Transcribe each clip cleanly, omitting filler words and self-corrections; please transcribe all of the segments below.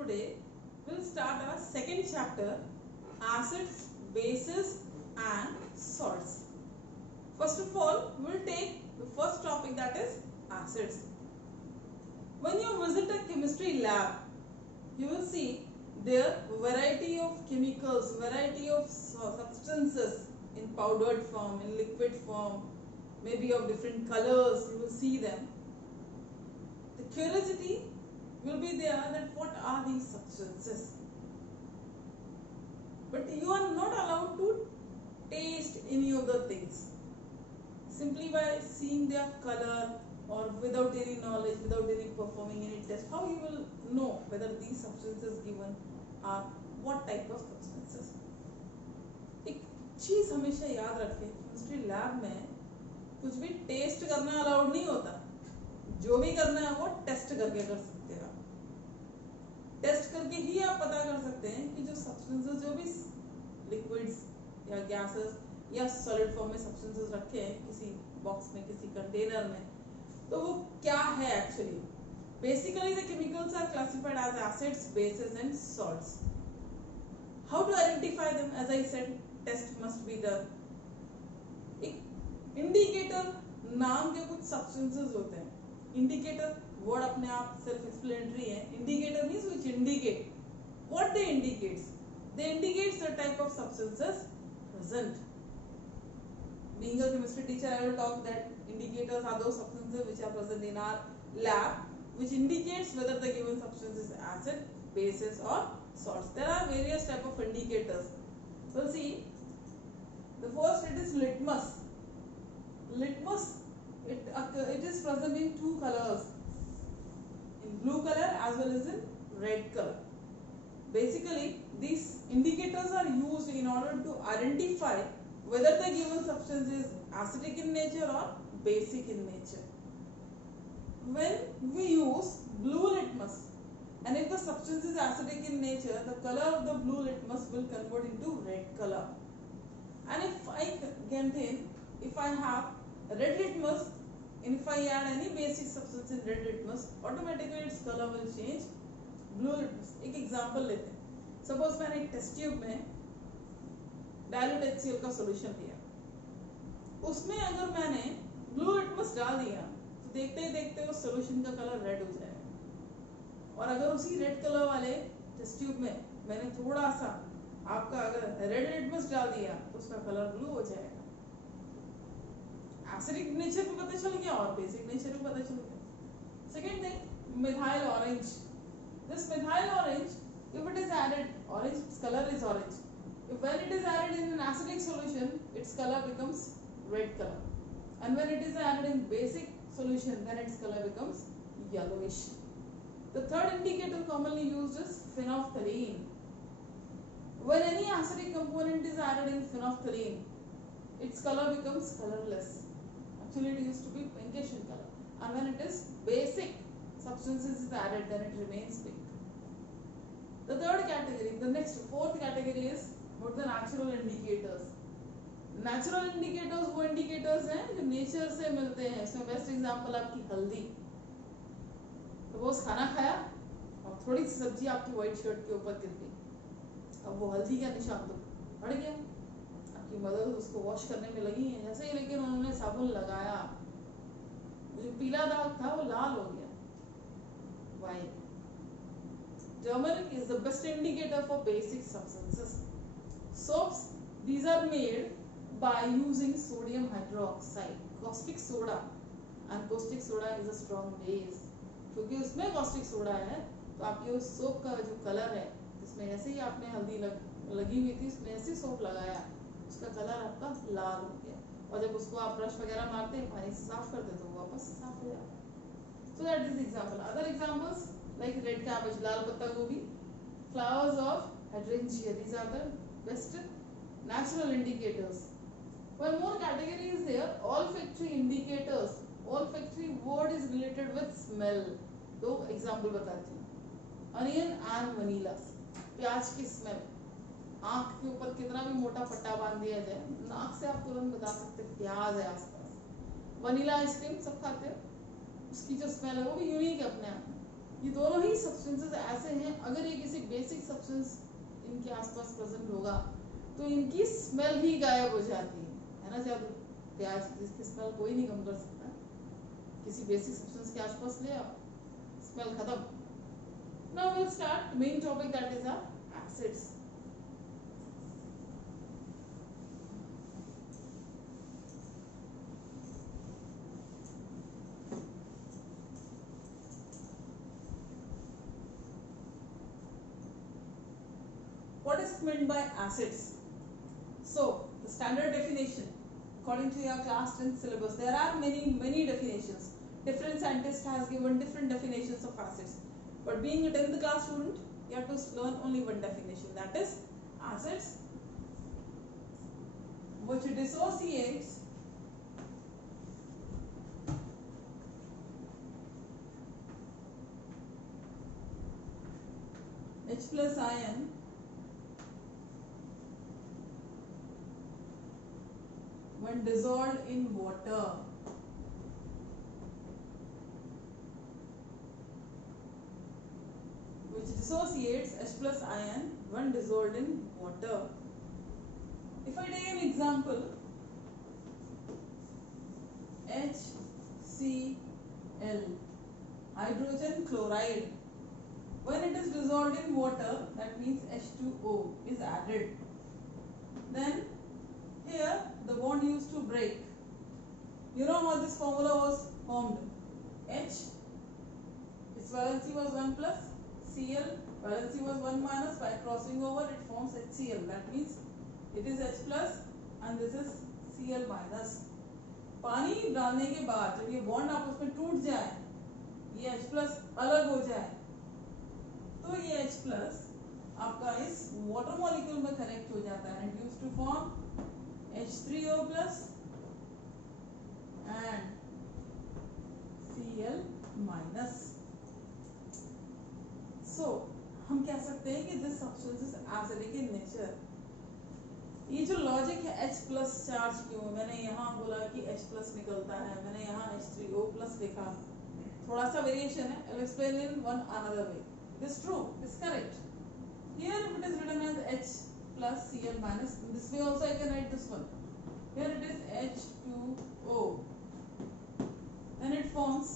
Today we'll start our second chapter, acids, bases and salts. First of all, we'll take the first topic, that is acids. When you visit a chemistry lab, you will see there variety of chemicals, variety of substances in powdered form, in liquid form, maybe of different colors. You will see them. The curiosity will be there that what are these substances, but you are not allowed to taste any of the things. Simply by seeing their color or without any knowledge, without any performing any test, how you will know whether these substances given are what type of substances. एक चीज हमेशा याद रखें, chemistry lab में कुछ भी test करना allowed नहीं होता. जो भी करना है वो टेस्ट करके कर सकते हैं. टेस्ट करके ही आप पता कर सकते हैं कि जो सब्सटेंसेस, जो भी लिक्विड्स या गैसेस या सॉलिड फॉर्म में सब्सटेंसेस रखे हैं किसी बॉक्स में, किसी कंटेनर में, तो वो क्या है actually. Basically the chemicals are classified as acids, bases and salts. How to identify them? As I said, test must be done. एक इंडिकेटर नाम के कुछ सब्सटेंसेस होते हैं. इंडिकेटर वर्ड अपने आप सेल्फ एक्सप्लेनेटरी है. Indicator means which indicate. What they indicates? They indicates the type of substances present. Being a chemistry teacher, I will talk that indicators are those substances which are present in our lab, which indicates whether the given substance is acid, bases or salts. There are various type of indicators. So see, the first, it is litmus. Litmus, it is present in two colors, in blue color as well as in red color. Basically, these indicators are used in order to identify whether the given substance is acidic in nature or basic in nature. When we use blue litmus, and if the substance is acidic in nature, the color of the blue litmus will convert into red color. And if I have red litmus, and if I add any basic substance in red litmus, automatically its color will change blue litmus. एक example लेते हैं. Suppose मैंने एक test tube में dilute HCl का solution लिया. उसमें अगर मैंने ब्लू लिटमस डाल दिया तो देखते ही देखते उस सॉल्यूशन का कलर रेड हो जाएगा. और अगर उसी रेड कलर वाले टेस्ट ट्यूब में मैंने थोड़ा सा आपका अगर रेड लिटमस डाल दिया तो उसका कलर ब्लू हो जाएगा. एसिडिक नेचर भी पता चल गया और बेसिक नेचर भी पता चल गया. Second thing, methyl orange. This methyl orange, if it is added, orange, its color is orange. If when it is added in an acidic solution, its color becomes red color. And when it is added in basic solution, then its color becomes yellowish. The third indicator commonly used is phenolphthalein. When any acidic component is added in phenolphthalein, its color becomes colorless. Actually, it used to be pinkish in color. And when it is basic substances is added, then it remains pink. The third category, fourth category is what the natural indicators. Natural indicators वो indicators हैं जो nature से मिलते हैं. इसमें best example आपकी हल्दी. Suppose खाना खाया और थोड़ी सी सब्जी आपकी व्हाइट शर्ट के ऊपर गिर गई. अब वो हल्दी का निशान तो बढ़ गया. आपकी मदर उसको वॉश करने में लगी है जैसे ही, लेकिन उन्होंने साबुन लगाया, जो पीला दाग था वो लाल हो गया. Why? Turmeric is the best indicator for basic substances. Soaps, these are made by using sodium hydroxide, caustic soda, and caustic soda is a strong base. क्योंकि उसमें caustic soda है, तो आपके उस सोप का जो कलर है, जिसमें ऐसे ही आपने हल्दी लगी हुई थी, उसमें ऐसे सोप लगाया, उसका कलर आपका लाल हो गया. और जब उसको आप ब्रश वगैरह मारते हैं, पानी से साफ करते हैं, तो वापस साफ हो जाता है. So that is example. Other examples like red cabbage, lal patta gobi, flowers of hydrangea. These are the best natural indicators. One more category is there, olfactory indicators. Olfactory word is related with smell. दो example बताती हूँ. Onion and vanilla. प्याज की smell. आँख के ऊपर कितना भी मोटा पट्टा बांध दिया जाए, नाक से आप तुरंत बता सकते प्याज है आसपास. वनीला आइसक्रीम सब खाते हैं, उसकी जो स्मेल है वो भी यूनिक है अपने आप में. ये दोनों ही सब्सटेंसेस ऐसे हैं, अगर ये किसी बेसिक सब्सटेंस इनके आसपास प्रेजेंट होगा तो इनकी स्मेल ही गायब हो जाती है ना। जब प्याज जिसकी स्मेल कोई नहीं कम कर सकता, किसी बेसिक सब्सटेंस के आसपास ले आओ, स्मेल खत्म। Now will start main topic, that is our acids. What is meant by acids? So, the standard definition, according to your class 10th syllabus, there are many definitions. Different scientists has given different definitions of acids. But being a 10th class student, you have to learn only one definition, that is acids which dissociates H plus ion when dissolved in water. Which dissociates H plus ion when dissolved in water. If I take an example, HCl, hydrogen chloride, when it is dissolved in water, that means H2O is added. Then here the bond used to break. You know how this formula was formed? H, its valency was 1 plus, Cl, valency was 1 minus, by crossing over it forms HCl. That means it is H plus and this is Cl minus. पानी डालने के बाद जब ये bond आपस में टूट जाए, ये H plus अलग हो जाए, तो ये H plus आपका इस वाटर मॉलिक्यूल में कनेक्ट हो जाता है and used to form H3O plus and Cl minus. So हम कह सकते हैं कि this substance is acidic in nature. ये जो लॉजिक है H प्लस चार्ज क्यों, मैंने यहाँ बोला कि H प्लस निकलता है, मैंने यहाँ H3O प्लस लिखा, थोड़ा सा वेरिएशन है. I'll explain in one another way. This true, this correct. Here if it is written as H plus Cl minus, in this way also I can write this one. Here it is H2O. Then it forms,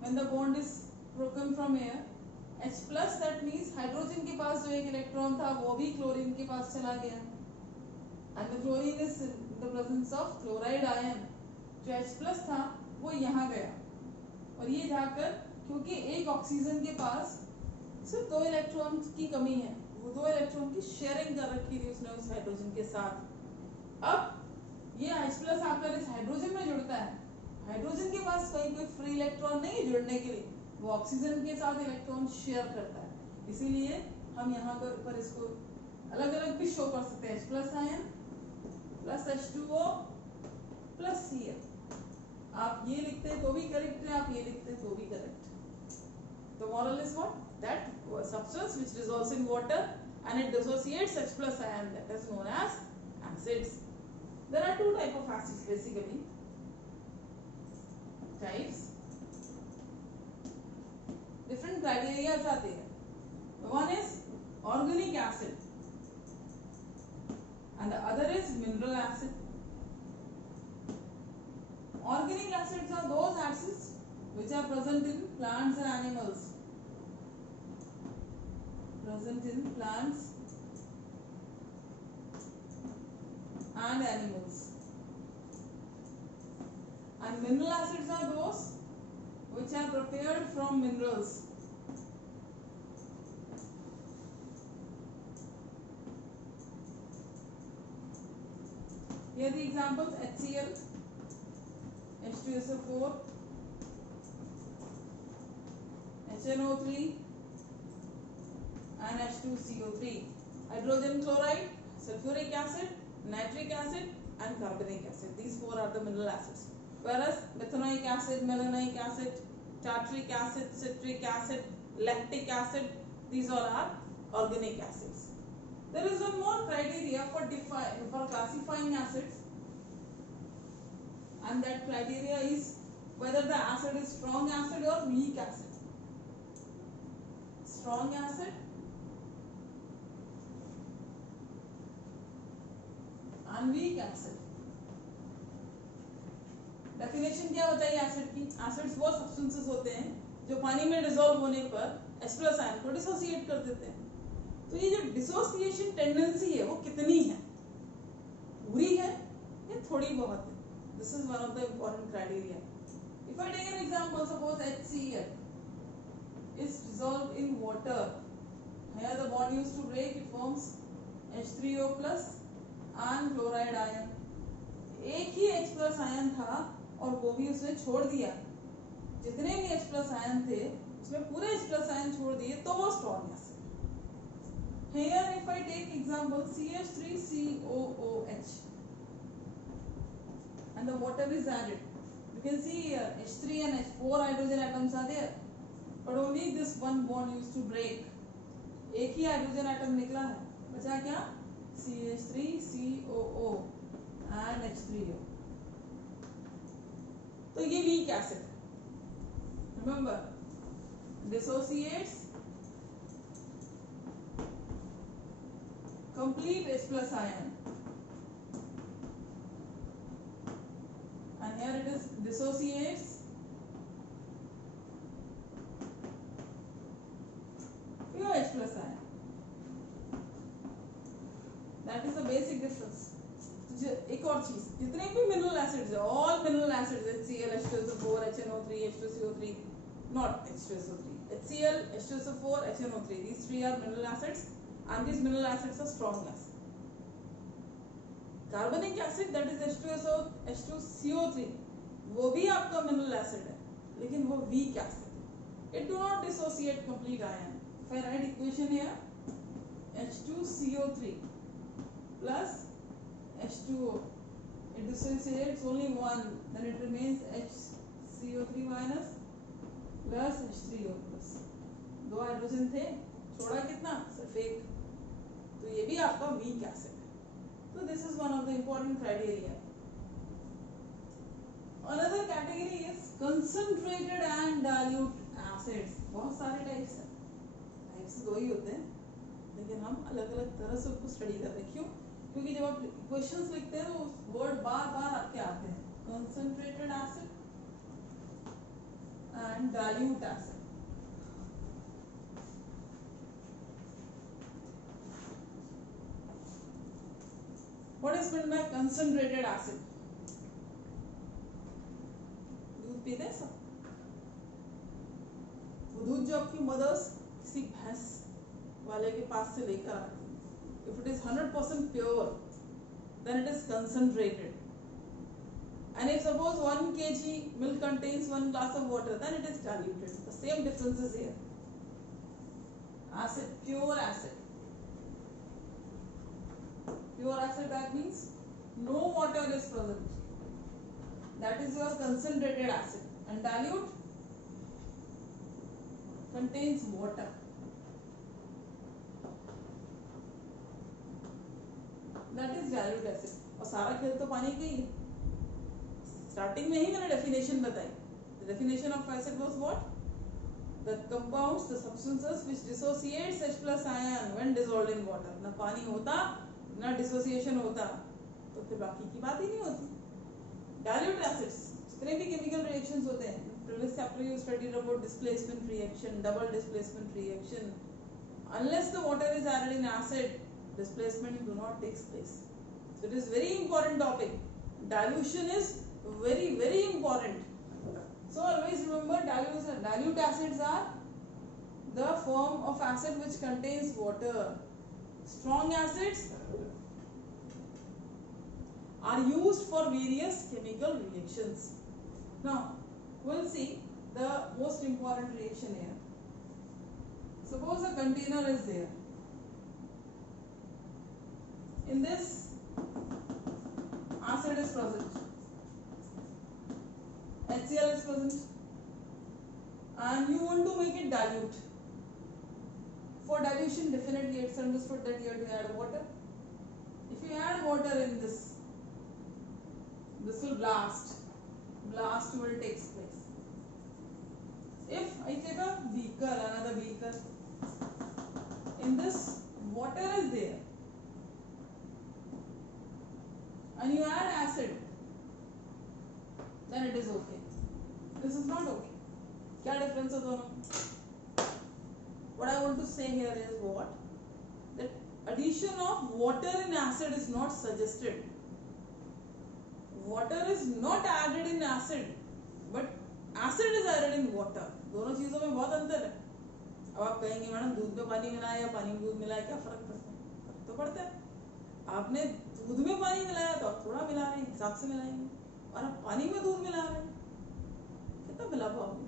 when the bond is broken from here, H plus, that means hydrogen के पास जो एक electron था वो भी chlorine के पास चला गया, and the chlorine is in the presence of chloride ion. जो H plus था वो यहाँ गया और ये जाकर, क्योंकि एक ऑक्सीजन के पास सिर्फ 2 इलेक्ट्रॉन की कमी है, वो 2 इलेक्ट्रॉन की शेयरिंग कर रखी थी उसने उस हाइड्रोजन के साथ. अब ये H plus आकर इस हाइड्रोजन में जुड़ता है, हाइड्रोजन के पास कोई फ्री इलेक्ट्रॉन नहीं है जुड़ने के लिए, वो ऑक्सीजन के साथ इलेक्ट्रॉन शेयर करता है. इसीलिए हम यहाँ पर इसको अलग अलग भी शो कर सकते हैं, H plus ion plus H2O plus Cl. आप ये लिखते हैं तो भी करेक्ट है, आप ये लिखते हैं तो भी correct. The moral is what? That substance which dissolves in water and it dissociates H plus ion, that is known as acids. There are 2 types of acids basically. Types. Different criteria आते हैं. One is organic acid and the other is mineral acid. Organic acids are those acids which are present in plants and animals. Present in plants and animals. And mineral acids are those which are prepared from minerals. Here the examples: HCl, H2SO4, HNO3 and H2CO3, hydrogen chloride, sulfuric acid, nitric acid and carbonic acid. These 4 are the mineral acids. Whereas methanoic acid, malonic acid, tartaric acid, citric acid, lactic acid, these all are organic acids. There is one more criteria for classifying acids, and that criteria is whether the acid is strong acid or weak acid. strong acid and weak acid. Definition क्या बताइए acid की? Acids वो substances होते हैं जो पानी में dissolve होने पर H प्लस आयन को डिसोसिएट कर देते हैं. तो ये जो डिसोसिएशन टेंडेंसी है वो कितनी है? पूरी है या थोड़ी बहुत है? This is one of the important criteria. If I take an example, suppose HCl is dissolved in water. Here the bond used to break, it forms H3O plus and chloride ion. एक ही H plus ion था और वो भी उसने छोड़ दिया. जितने भी H प्लस आयन थे उसमें पूरे H प्लस आयन छोड़ दिए तो वो strong acid. Here if I take example CH3COOH and the water is added, you can see here H3 and H4 hydrogen atoms are there, but only this one bond used to break. एक ही hydrogen atom निकला है, बचा क्या? CH3COO and H3O. तो ये weak acid है. Remember, dissociates complete H plus ion, and here it is dissociates pure H plus ion. That is the basic difference. एक और चीज, जितने भी मिनरल एसिड्स है, all mineral acids, HCl, H2SO4, HNO3, H2CO3, not H2SO3, HCl, H2SO4, HNO3, these three are mineral acids and these mineral acids are strong acid. कार्बनिक acid that is H2SO, H2CO3, वो भी आपका mineral acid है लेकिन वो weak acid है. It do not dissociate complete ion. If I write equation here, H2CO3 plus H2O, it dissociates only one, then it remains HCO3 minus plus H3O plus. दो hydrogen थे, छोड़ा कितना? सिर्फ एक. तो ये भी आपका वीक एसिड है. So this is one of the important criteria. Another category is concentrated and dilute acids. बहुत सारे टाइप्स हैं. टाइप्स दो ही होते हैं लेकिन हम अलग अलग तरह से उसको स्टडी कर रहे हैं. क्यों? क्योंकि जब आप क्वेश्चंस लिखते हैं तो वर्ड बार बार आपके आते हैं. Concentrated acid and dilute acid. What is mean by concentrated acid? दूध पीते हैं सब. वो दूध जो आपकी मदर्स किसी भैंस वाले के पास से लेकर आती है, if it is 100% pure, then it is concentrated. And if suppose 1 kg milk contains 1 glass of water, then it is diluted. The same difference is here. Acid, pure acid. Pure acid, that means no water is present. That is your concentrated acid. And dilute contains water. That is dilute acid. और सारा खेल तो पानी का ही है. Starting में ही मैंने definition बताई. The definition of acid was what? The compounds, the substances which dissociates H plus ion when dissolved in water. ना पानी होता ना डिसोसिएशन होता तो फिर बाकी की बात ही नहीं होती. Dilute acids, जितने भी केमिकल रिएक्शंस होते हैं, previous chapter you studied about displacement reaction, double displacement reaction. Unless the water is added in acid, displacement do not takes place. So it is very important topic. Dilution is very very important. So always remember, dilute acids are the form of acid which contains water. Strong acids are used for various chemical reactions. Now we'll see the most important reaction here. Suppose a container is there. In this, acid is present, HCl is present, and you want to make it dilute. For dilution, definitely it's understood that you have to add water. If you add water in this will blast. Blast will take place. If I take a beaker, another beaker, this water is there and you add acid, then it is okay. This is not okay. क्या difference है दोनों? What I want to say here is what? That addition of water in acid is not suggested. Water is not added in acid, but acid is added in water. दोनों चीजों में बहुत अंतर है. अब आप कहेंगे मैडम दूध में पानी मिलाया या पानी में दूध मिलाया, क्या फर्क पड़ता है? फर्क तो पड़ता है. आपने दूध में पानी मिलाया तो आप थोड़ा मिला रहे हैं, हिसाब से मिलाएंगे, और आप पानी में दूध मिला रहे हैं, कितना मिला पाओगे?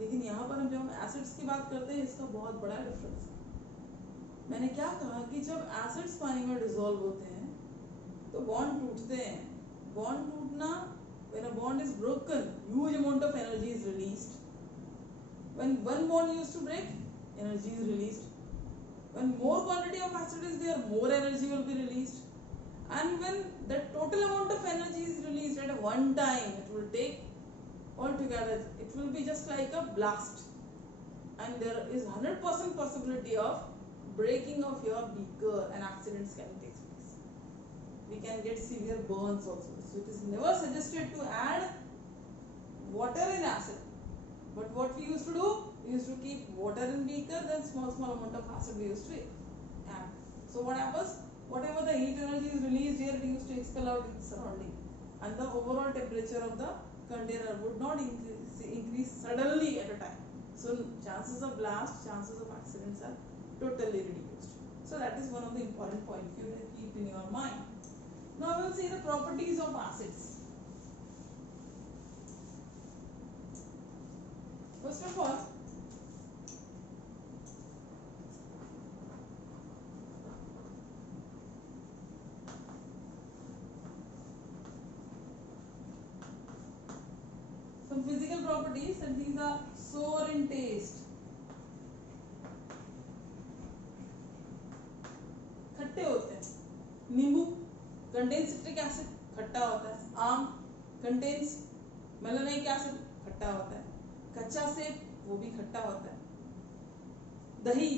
लेकिन यहाँ पर हम जब हम एसिड्स की बात करते हैं, इसका बहुत बड़ा डिफरेंस है. मैंने क्या कहा कि जब एसिड्स पानी में डिसॉल्व होते हैं तो बॉन्ड टूटते हैं. बॉन्ड टूटना, when a bond is broken, huge amount of energy is released. When one bond used to break, energy is released. When more quantity of acid is there, more energy will be released. And when the total amount of energy is released at one time, it will take altogether, it will be just like a blast. And there is 100% possibility of breaking of your beaker and accidents can take place. We can get severe burns also. So it is never suggested to add water in acid. But what we used to do, we used to keep water in beaker, then small amount of acid we used to add. So what happens? Whatever the heat energy is released here, it used to expel out in the surrounding, and the overall temperature of the container would not increase suddenly at a time. So chances of blast, chances of accidents are totally reduced. So that is one of the important points you will keep in your mind. Now we will see the properties of acids. First of all, some physical properties, and these are sour in taste. खट्टे होते हैं. नींबू contains citric acid, खट्टा होता है. आम contains malonic acid, खट्टा होता है. कच्चा सेब वो भी खट्टा होता है. दही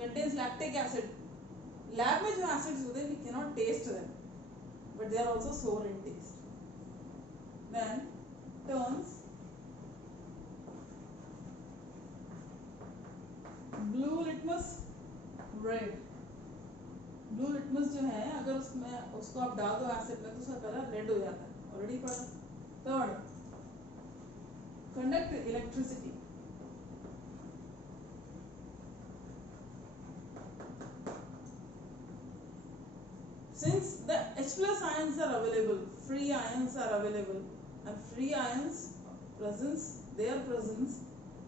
contains lactic acid. लैब में जो एसिड्स होते हैं, we cannot taste them, but they are also sour in taste. Then turns blue litmus red. Blue litmus जो है, अगर उसको आप डाल दो एसिड में तो उसका कलर रेड हो जाता है. ऑलरेडी पढ़ा. Third, conduct electricity. Since the H plus ions are available, free ions are available, and free ions presence, their presence,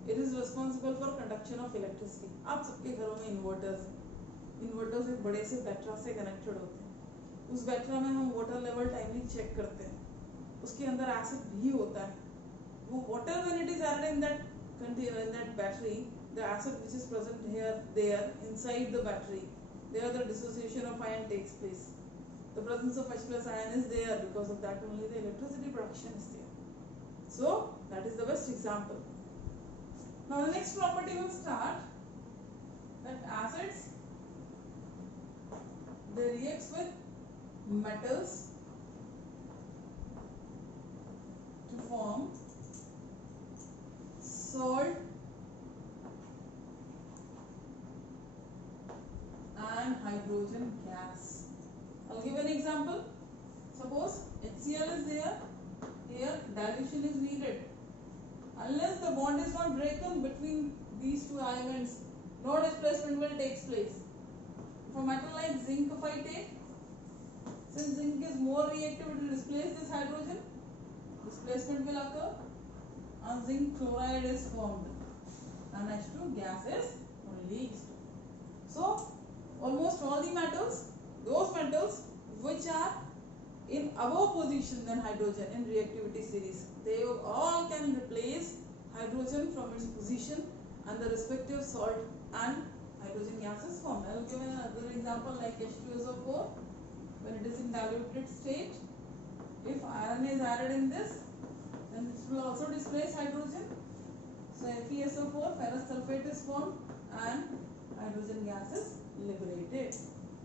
it is responsible for conduction of electricity. आप सबके घरों में इन्वर्टर्स एक बड़े से बैटरा से कनेक्टेड होते हैं. उस बैटरा में हम वाटर लेवल टाइमली चेक करते हैं. उसके अंदर एसिड भी होता है. वो water when it is added in that container, in that battery, the acid which is present here there inside the battery, there the dissociation of ion takes place. The presence of H plus ion is there, because of that only the electricity production is there. So that is the best example. Now the next property will start, that acids, they react with metals to form salt and hydrogen gas. I'll give an example. Suppose HCl is there. Here dilution is needed. Unless the bond is not broken between these two ions, no displacement will take place. For metal like zinc, if I take, since zinc is more reactive, it will displace this hydrogen. Displacement will occur, and zinc chloride is formed, and H2 gas is released. So almost all the metals, those metals which are in above position than hydrogen in reactivity series, they all can replace hydrogen from its position, and the respective salt and hydrogen gas is formed. I will give another example like H2SO4. When it is in diluted state, if iron is added in this, then this will also displace hydrogen. So FeSO4, ferrous sulfate is formed, and hydrogen gas is liberated.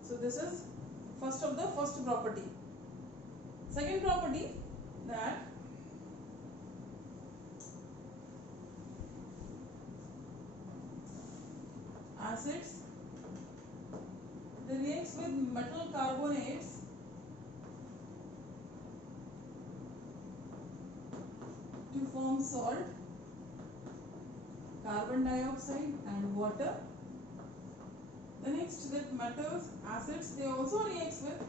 So this is first of the first property. Second property, that acids, they react with metal carbonates to form salt, carbon dioxide and water. The next, with metals, acids, they also react with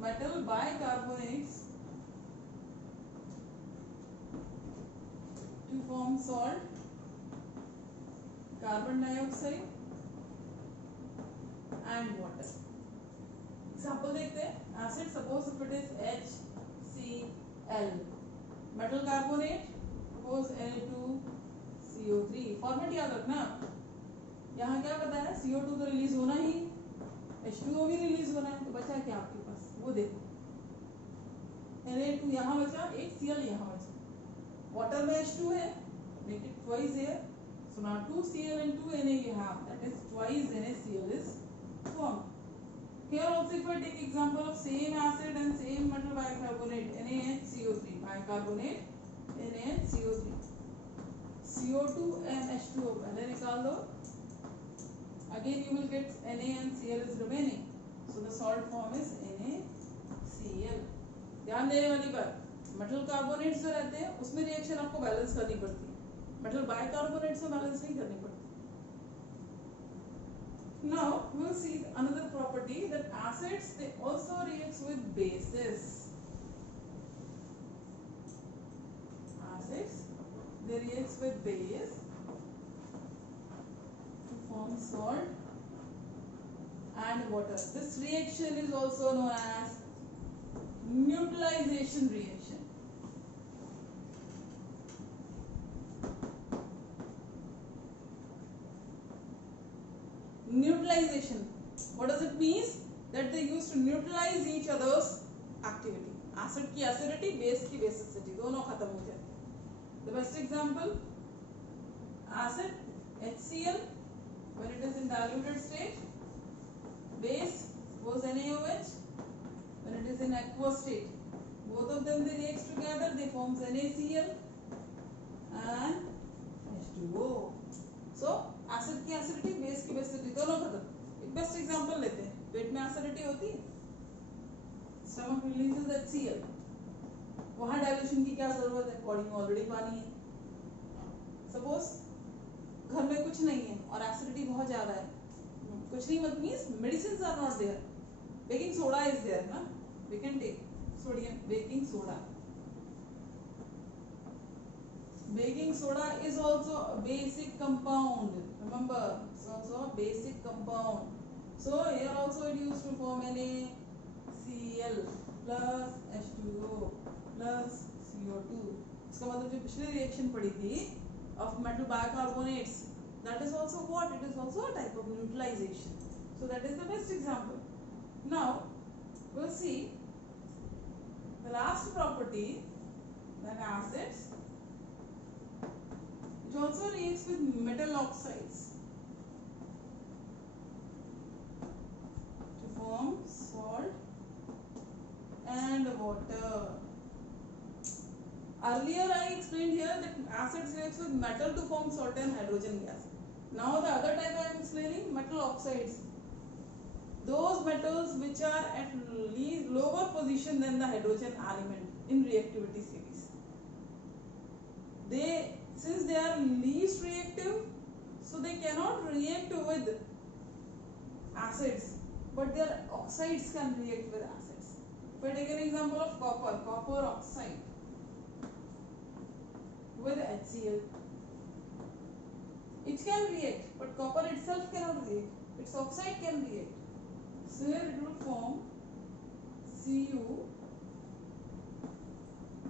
metal bicarbonates to form salt, carbon dioxide and water. Example देखते हैं. Acid, suppose if it is HCl, metal carbonate, suppose Na2CO3. Format याद रखना. यहाँ क्या पता है, CO2 तो release होना ही, H2O भी रिलीज होना है, तो बचा क्या आपके पास, वो देखो. Na2 यहाँ बचा, एक Cl यहाँ बचा. वाटर में H2 है, make it twice here. So now 2Cl and 2Na you have, that is twice NaCl is formed. Here also if I take example of same acid and same metal bicarbonate, NaHCO3, bicarbonate, NaHCO3, CO2 and H2O पहले निकाल दो. Again you will get Na and Cl is remaining. So the salt form is NaCl. ध्यान देने वाली बात, metal carbonates जो रहते हैं उसमें रिएक्शन आपको बैलेंस करनी पड़ती है, मेटल बाइकार्बोनेट्स में बैलेंस नहीं करनी पड़ती. Now we will see another property, that acids, they also react with bases. Acids, they react with base to form salt and water. This reaction is also known as neutralization reaction. Neutralization, what does it mean? That they used to neutralize each other's activity. Acid की acidity, base की basicity, दोनों खत्म हो जाते हैं. The best example, acid HCl, when it is in diluted state, base was NaOH, when it is in aqueous state, both of them they react together, they forms NaCl and H2O. So acid की acidity, base की बेसिडिटी, दोनों खत्म. एक best example लेते हैं. पेट में acidity होती है, स्टमक रिलीजेस HCl, वहां डाइल्यूशन की क्या जरूरत है, बॉडी में ऑलरेडी पानी है. सपोज घर में कुछ नहीं है और एसिडिटी बहुत ज्यादा है, कुछ नहीं मत means medicines are not there, baking soda is there ना, we can take sodium baking soda. Baking soda is also a basic compound. Remember, it's also a basic compound. So here also it used to form NaCl plus H2O plus CO2. इसका मतलब जो पिछली reaction पड़ी थी of metal bicarbonates, that is also what? It is also a type of neutralization. So that is the best example. Now we'll see the last property, that acids, it also reacts with metal oxides to form salt and water. Earlier I explained here that acids reacts with metal to form salt and hydrogen gas. Now the other type I am explaining, metal oxides. Those metals which are at least lower position than the hydrogen element in reactivity series. Since they are least reactive, so they cannot react with acids, but their oxides can react with acids. If I take an example of copper oxide with HCl, it can react, but copper itself cannot react, its oxide can react. So here it will form Cu,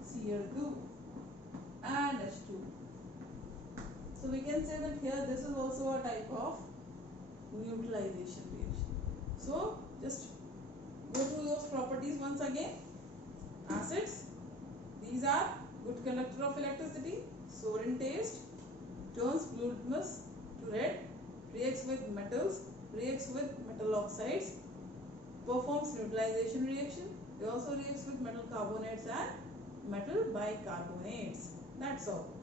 Cl2 and H2. So we can say that here this is also a type of neutralization reaction. So just go through those properties once again. Acids, these are good conductor of electricity, sour in taste, turns blue litmus to red, reacts with metals, reacts with metal oxides, performs neutralization reaction. It also reacts with metal carbonates and metal bicarbonates. That's all.